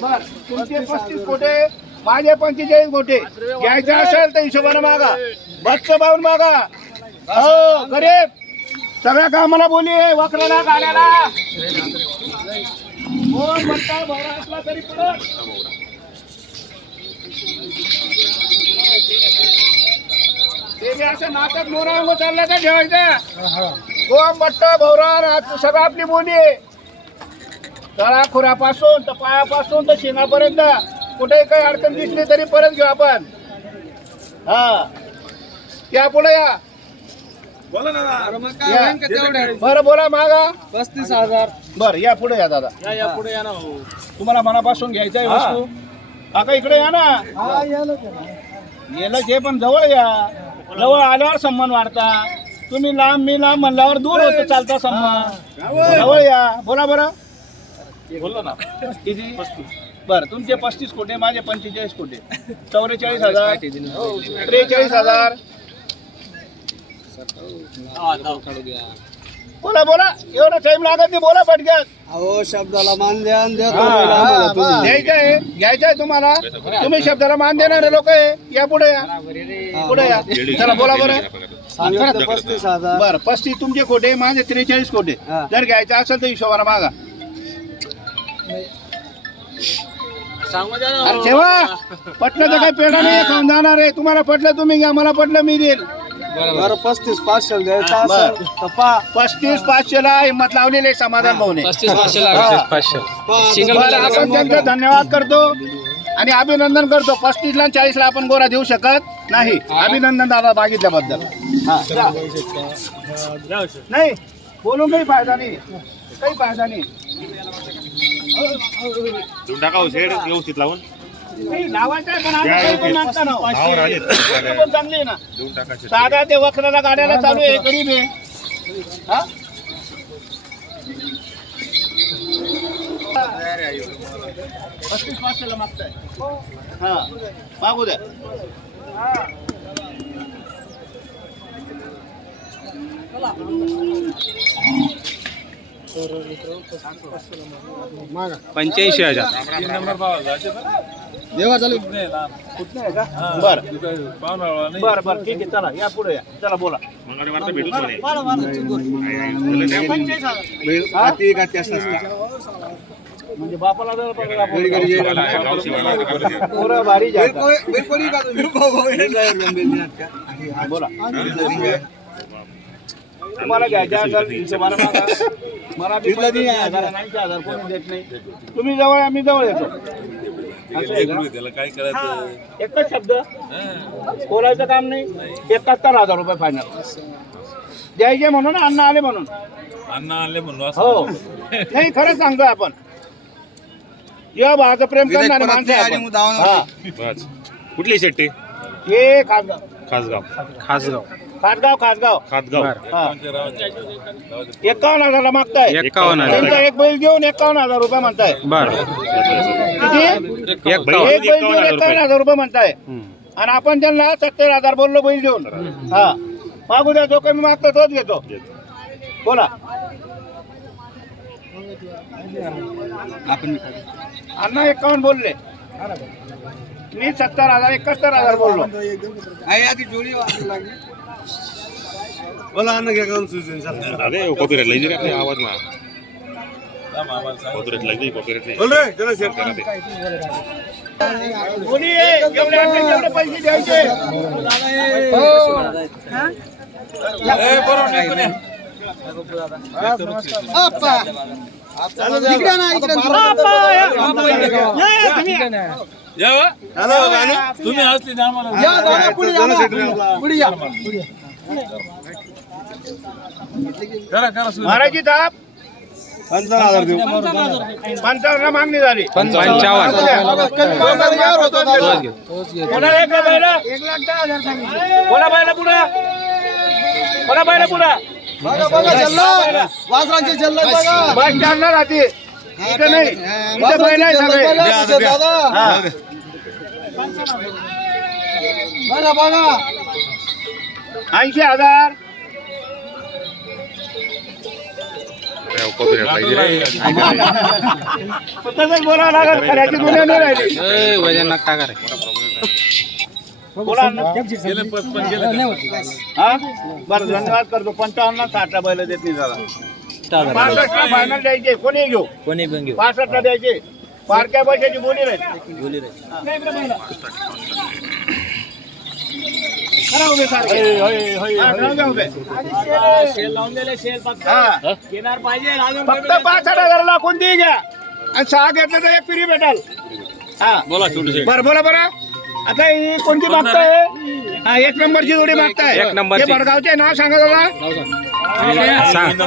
बर तुमचे पस्तीस कोटे माझे पंचेचाळीस कोटे घ्यायचे असेल तर हिशोबाने मागा. बच्च पाहून मागा. हो गरीब. सगळ्या कामाला बोली वक्राला गाड्याला कोण म्हणता भवरा असला तरी पडत ते असं नाटक मोरा चालला का ठेवायचं कोण बट्ट भवरा सगळं आपली बोली. आहे तळा खुरापासून तर पायापासून तर शेंगापर्यंत कुठेही काही अडचण दिसली तरी परत घेऊ आपण. हा. या पुढे या. या. बरं बोला मागा. पस्तीस हजार. बर या पुढे या दादा. या या पुढे या ना तुम्हाला मनापासून घ्यायचं आहे वस्तू. काका इकडे या ना. गेलं ते पण जवळ या. जवळ आल्यावर संबंध वाढता. तुम्ही लांब मी लांब म्हणल्यावर दूर होतं चालता संबंध. जवळ या. बोला बरं. बोललो ना. किती? बर तुमचे पस्तीस कोटे माझे पंचेचाळीस कोटे. चौवेचाळीस हजार त्रेचाळीस हजार. बोला बोला. एवढा टाइम लागत नाही. बोला पटक्यात अहो शब्दाला मान द्या आणि द्या. घ्यायचं आहे घ्यायचं आहे तुम्हाला. तुम्ही शब्दाला मान देणारे लोक आहे. या पुढे या. पुढे या. चला बोला बरं. पस्तीस हजार. बर पस्तीस तुमचे कोटे माझे त्रेचाळीस कोटे. जर घ्यायचं असेल तर हिशोबाला मागा. अरे ठेवा. पटलं तर काही पेढा नाही खाऊन जाणार आहे. तुम्हाला पटलं तुम्ही घ्या मला पटलं मी देईल. बरं पस्तीस पाचशे द्यायचं बरं. असेल तर पा. पस्तीस पाचशे ला हिंमत लावलेली आहे समाधान भाऊने. पस्तीस पाचशे. हा. बरं, आपण त्यांचा धन्यवाद करतो आणि अभिनंदन करतो. पस्तीस ला चाळीस ला आपण गोरा देऊ शकत नाही. अभिनंदन दादा मागितल्याबद्दल हा, जा. नाही बोलून काही फायदा नाही. काही फायदा नाही. देऊन टाका हो, शेड व्यवस्थित लावून लावायचं आहे पण आम्ही काही ना हो. भावावर आलेत. वस्तू पण चांगली आहे ना देऊन टाका शेड. साधा ते वखराला गाड्याला चालू आहे गरीब आहे हा? पस्तीस पाचशेला मागताय हा मागू द्या पंच्याऐंशी हजार. देवा चालू. बर. बर बर ठीक आहे चला या पुढे या. चला बोला? म्हणजे बापाला जर आपण. पोरं भारी बोला. तुम्हाला घ्यायच्या असेल हिशोबाने मागा. मला बी तिथलं नाही आहे. हजार, ऐंशी हजार कोणी देत नाही. तुम्ही जवळ आम्ही जवळ येतो? एकच शब्द. बोलायचं काम नाही. एकाहत्तर हजार रुपये फायनल द्यायचे म्हणून अण्णा आले म्हणून. अण्णा आले म्हणून असं हो. नाही खरं सांगतोय आपण. या भावाचं प्रेम करणारे माणसं आहे आपण. हा. बस. कुठली शेट्टी? हे खासगाव. खासगाव. खासगाव. खासगाव खासगाव. खासगाव. एकावन्न हजारला मागताय. एक्कावन्न हजार. त्यांचा एक बैल घेऊन एकावन्न हजार रुपये म्हणताय. बर. किती? एक बैल घेऊन एकावन्न हजार रुपये म्हणताय. आणि आपण त्यांना सत्तर हजार बोललो बैल घेऊन. हा. मागू द्या जो कमी मागतो तोच घेतो. बोला. आपण अण्णा एकावन्न बोलले. मी सत्तर हजार एकाहत्तर हजार बोललो आई आधी जोडी वाजू लागली बोला अन्न घ्या करून सुचून सांग. अरे कॉपीराईट लई रे आपली आवाज मा कॉपीराईट लई कॉपीराईट नाही बोल रे जरा शेत करा ते. कोणी आहे? जेवढे असेल तेवढे पैसे द्यायचे इकडे ना इकडे तुम्ही असले ना आम्हाला करा करा सुरू. महाराजी पंचावन्न हजार देऊ. पंचावन्न मागणी झाली. पंचावन्न. कोणाला एक बायला कोणा बायला पुढे? कोणा बायला पुढे? बघा बघा जल्लाद वासरांचे जल्लाद बघा. बस स्टँडला राहते इथे नाही. इथे वासरांचे बैल आहे जल्लाद सगळे बघा तुझे दादा. हा. बघा बघा. ऐंशी हजार. तसंच बोलावं लागेल खऱ्याची दुनिया नाही राहिली. ए, वजन नका टाका रे. बोला. हा? बरं धन्यवाद करतो. पंचावन्न साठला बैल देत नाही दादा पासष्टला फायनल द्यायचे. कोणी घेऊ? कोणी पण घेऊ. पासष्टला द्यायचे. पारख्या पैशाची बोली राहील बोली नाही. इकडे बघा. करा उभे सारखे. हा, राहू द्या उभे. हा. फक्त पाच हजाराला कोणतीही घ्या. आणि सहा घेतलं तर एक पिरी भेटाल. हा. बोला छोटू बरं बोला बरं आता ही कोणती मागताय? हा एक नंबरची जोडी मागताय एक नंबरची. हे बडगावचे नाव सांगा दादा सांग.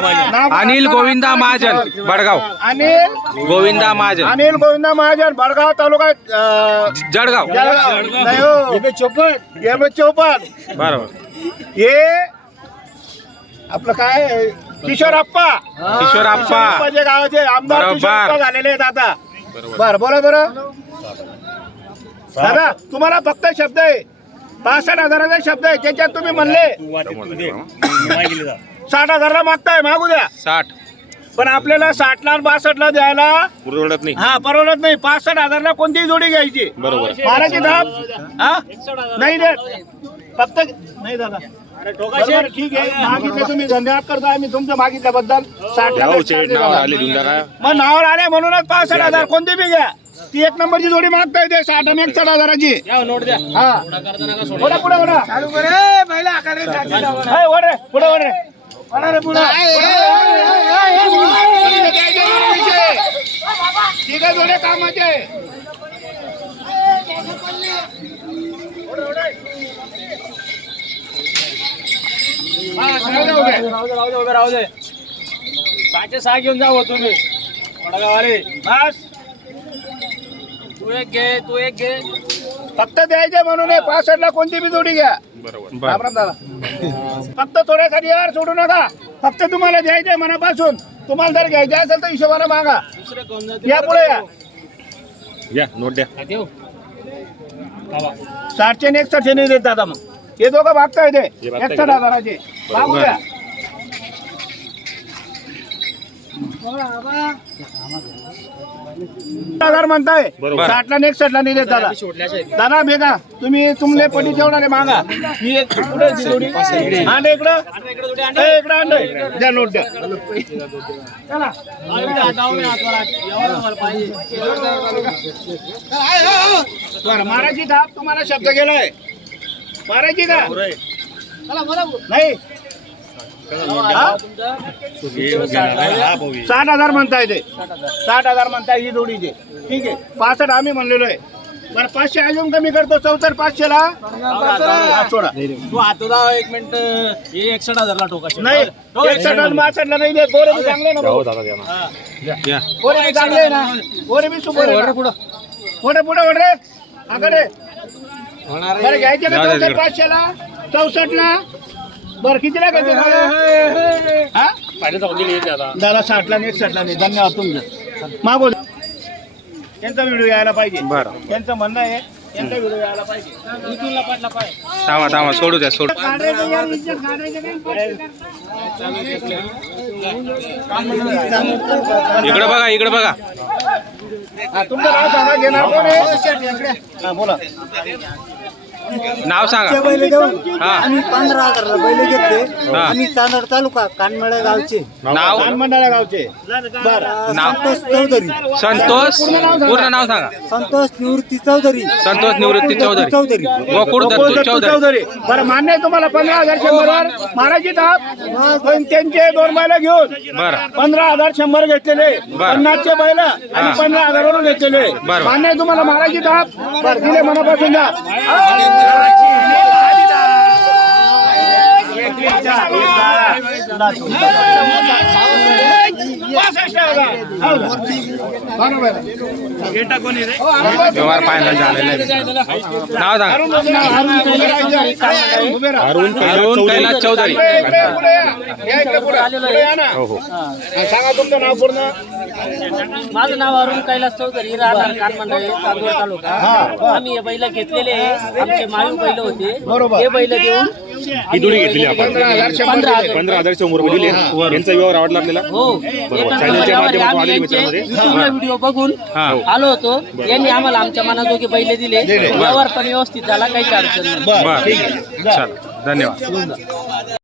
अनिल. गोविंदा महाजन बडगाव. अनिल गोविंदा महाजन अनिल गोविंदा महाजन बडगाव तालुका अं, जळगाव. जळगाव. नाही हो. चौपन एम एच चौपन बरोबर. हे आपलं काय? किशोरप्पा किशोरप्पा किशोरप्पाचे गावाचे आमदार बरोबर. किशोरप्पा झालेले आहेत आता. बर बोला बरं. दादा तुम्हाला फक्त शब्द आहे. पासष्ट हजाराचा शब्द आहे. त्याच्यात तुम्ही म्हणले. साठ हजारला मागताय मागू द्या. साठ. पण आपल्याला साठ ला बासष्ट ला द्यायला पुरवडत नाही. हा परवडत नाही. पासष्ट हजारला कोणतीही जोडी घ्यायची. बरोबर. मारायची धाप हा? नाही देत. फक्त नाही दादा बरोबर, ठीक आहे. मागितले तुम्ही धन्यवाद करतो आम्ही तुमच्या मागितल्याबद्दल. साठ नाव हजार आले टाका मग नावावर आले म्हणूनच पासष्ट हजार. कोणती बी घ्या. ती एक नंबरची जोडी मागता येते साठ आणि एकसष्ट हजाराची. हा. पुढे पुढे पुढे. ठीक आहे जोडे कामाचे. हा, सगळे जाऊ दे. राहू दे साचे सहा घेऊन जावं तुम्ही. वडगाववाले. बस. तू एक घे तू एक घे. फक्त द्यायचे म्हणून पासष्ट ला कोणती बी जोडी घ्या. बरोबर. बर राम राम दादा. फक्त थोड्या खाली यार सोडू नका. फक्त तुम्हाला द्यायचंय मनापासून. तुम्हाला जर घ्यायचे असेल तर हिशोबाने मागा. या पुढे या. या नोट द्या. साठशे आणि एकसष्टशे नाही देत दादा मग. हे दोघं मागताय ते. हे मागताय एकसष्ट का? हजाराचे. मागू द्या हजार म्हणताय. साठला आणि एकसष्टला नाही देत दादा दादा बेगा तुम्ही तुमले पटी ठेवणारे मागा. ही एक पुढे इकडं. इकडं. द्या नोट द्या. मारायची धाप तुम्हाला शब्द गेलाय. मारायची का नाही? साठ हजार. म्हणताय ते. साठ हजार. म्हणताय ही जोडीचे ठीक आहे. पासष्ट आम्ही म्हणलेलो आहे. बरं पाचशे अजून कमी करतो. चौसष्ट पाचशे ला. सोडा. तू एक मिनिट हे एकसठ हजारला टोकाशी नाही. बासष्टला नाही देत. गोरे बी चांगले ना भाऊ. हो. ना गोरे बी चांगले ना. गोरे बी सुपर पुढे. पुढे पुढे रे बरं घ्यायचे का चौसष्ट. पाचशे ला चौसष्ट ला बरं कितीला हा दादा साठला नाही एकसष्टला नाही. धन्यवाद तुमचं. मागो त्यांचा व्हिडिओ यायला पाहिजे. बरं. त्यांचं म्हणणं आहे त्यांचा व्हिडिओ यायला पाहिजे. इथूनला पाटला पाहिजे थांबा थांबा सोडू द्या सोडू. इकडे बघा इकडे बघा. हा, तुमचं नाव सांगा घेणार कोण आहे? हा, बोला. नाव सांगा. हा. आम्ही पंधरा हजारला बैल घेतले. आम्ही चांदर तालुका कानमळ्या गावचे. नाव? मंडळा गावचे. बर. नाव? संतोष चौधरी. संतोष? पूर्ण नाव सांगा. संतोष निवृत्ती चौधरी. संतोष निवृत्ती चौधरी. चौधरी. गोकुळ दत्तू चौधरी. बरं मान्य आहे तुम्हाला पंधरा हजार शंभरवर? महाराजी पण त्यांचे दोन बैल घेऊन बरं. पंधरा हजार शंभर घेतलेले. पन्नासचे बैल आणि पंधरा हजारावरून घेतलेले. बरं. मान्य आहे तुम्हाला महाराजी ताप बरं दिले मनापासून द्या हो का? बरोबर आहे. व्यवहार फायनल झालेला आहे नाव सांगा अरुण. अरुण कैलास चौधरी. हो हो हा, सांगा तुमचं नाव पूर्ण माझं नाव अरुण कैलास चौधरी राहणार कानमंडळे तांदूळ तालुका आम्ही हे बैल घेतलेले आहे. आमचे माळू बैल होते. हे बैल देऊन ही जोडी घेतलेली आपण. पंधरा हजार शंभर पंधरा दिले. पंधरा हजार शंभर रुपये दिले यांचा व्यवहार आवडला आपल्याला. हो. बरोबर. चॅनलच्या व्यवहारावर माध्यमातून आलेले मित्रांमध्ये. व्हिडिओ बघून हा. आलो होतो. यांनी आम्हाला आमच्या मनाजोगे बैल दिले. व्यवहार पण व्यवस्थित झाला. काही अडचण नाही. बरं बरं. ठीक आहे. चल. धन्यवाद.